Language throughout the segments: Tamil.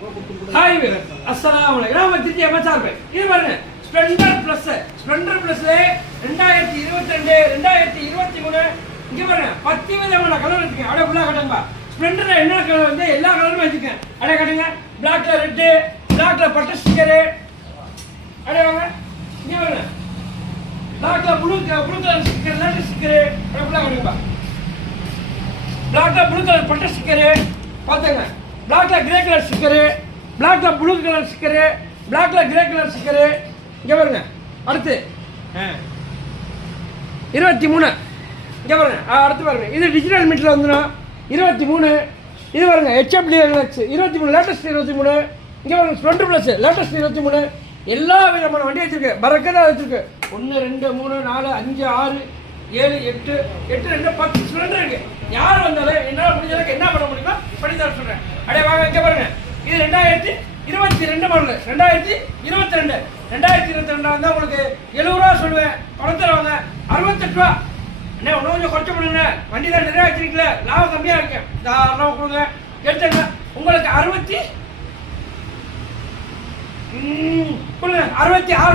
ஹாய் அஸ்ஸலாமு அலைக்கும். நான் திருச்சி எம்எஸ்ஆர் பை. இது பாருங்க ஸ்ப்ளெண்டர் பிளஸ். ஸ்ப்ளெண்டர் பிளஸ்ல 2022 2023 இங்க பாருங்க 10 விதமான கலர் இருக்கு. அப்படியே ஃபுல்லா காட்டுங்கப்பா. ஸ்ப்ளெண்டர்ல என்ன கலர் வந்து எல்லா கலருமே வச்சிருக்கேன். அப்படியே காட்டுங்க. பிளாக்ல ரெட், பிளாக்ல பட்டர் ஸ்டிக்கர். அப்படியே வாங்க. இங்க பாருங்க. பிளாக்ல blue colour sticker, later sticker. அப்படியே ஃபுல்லா காட்டுங்கப்பா. பிளாக்ல ப்ளூ கலர் பட்டர் ஸ்டிக்கர் பாத்துங்க. பிளாக்ல கிரே கலர் ஸ்டிக்கர், பிளாக்ல ப்ளூ கலர் ஸ்டிக்கர், பிளாக்ல கிரே கலர் ஸ்டிக்கர். இங்க பாருங்க. அடுத்து 23 இங்க பாருங்க. அடுத்து பாருங்க. இது டிஜிட்டல் மீட்டர்ல வந்துடும் 23. இது பாருங்க HFD ரிலாக்ஸ் 23 லேட்டஸ்ட் 23. இங்க பாருங்க ஸ்ப்ளெண்டர் பிளஸ் லேட்டஸ்ட் 23. எல்லா விதமான வண்டி வச்சிருக்கு. பறக்கதா வச்சிருக்கு. 1 2 3 4 5 6 7 8 8 2 10 ஸ்ப்ளெண்டர் இருக்கு. யார் வந்தாலும் என்னால முடிஞ்சதுக்கு என்ன பண்ண முடியுமோ பண்ணி தர சொல்றேன். அப்படியே வாங்க. இங்க பாருங்க. இது 2022 மாடல். 2022 வந்தா உங்களுக்கு 70 ரூபா சொல்லுவேன். பணம் தருவாங்க 68 ரூபா. என்ன இன்னும் கொஞ்சம் குறைச்சு பண்ணுங்க. வண்டி தான் நிறைய வச்சிருக்கல, லாபம் கம்மியா இருக்கு. தாராளமாக கொடுங்க, எடுத்துங்க. உங்களுக்கு 66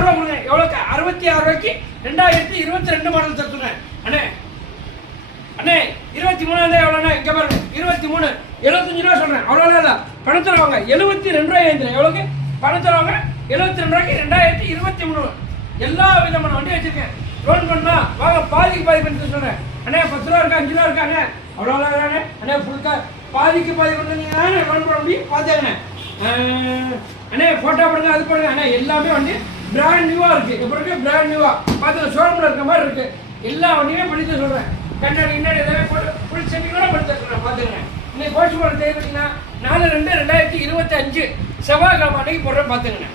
ரூபா கொடுங்க. எவ்வளோக்கு? 66 ரூபாய்க்கு 2022 மாடல் தருத்துங்க. அண்ணே அண்ணே 23 இருந்தால் எவ்வளோண்ணே? இங்கே பாருங்க 23 75 ரூபா சொல்கிறேன். அவ்வளோலாம் இல்லை, பணம் தருவாங்க 72 ரூபாய். எவ்வளோக்கு பணம் தருவாங்க? 72 ரூபாய்க்கு 2023. எல்லா விதமான வண்டி வச்சிருக்கேன். லோன் பண்ணா வாங்க, பாதிக்கு பாதி பண்ணி சொல்கிறேன். அண்ணே 10 ரூபா இருக்கா, 5 ரூபா இருக்கா? அண்ணே அவ்வளோலாம் அண்ணே ஃபுல்கா பாதிக்கு பாதி பண்ணீங்கன்னா லோன் பண்ண முடியும். பார்த்தாங்கண்ணே. அண்ணே ஃபோட்டோ போடுங்க, அது போடுங்க. அண்ணே எல்லாமே வண்டி பிராண்ட் நியூவாக இருக்குது. இப்போ இருக்கு பிராண்ட் நியூவாக பார்த்து ஷோரூமில் இருக்க மாதிரி இருக்குது. எல்லா வண்டியுமே பண்ணி தான் சொல்கிறேன். கண்ணாடி இன்னடி எல்லாமே போட்டு ஃபுல் செட்டிங்கோட பண்ணி தான் சொல்கிறேன். பார்த்துங்க. இன்னைக்கு கோச்சு போட தேவைன்னா 4/2/2025 செவ்வாய்க்கிழமை அன்னைக்கு போடுறேன். பார்த்துங்கண்ணே.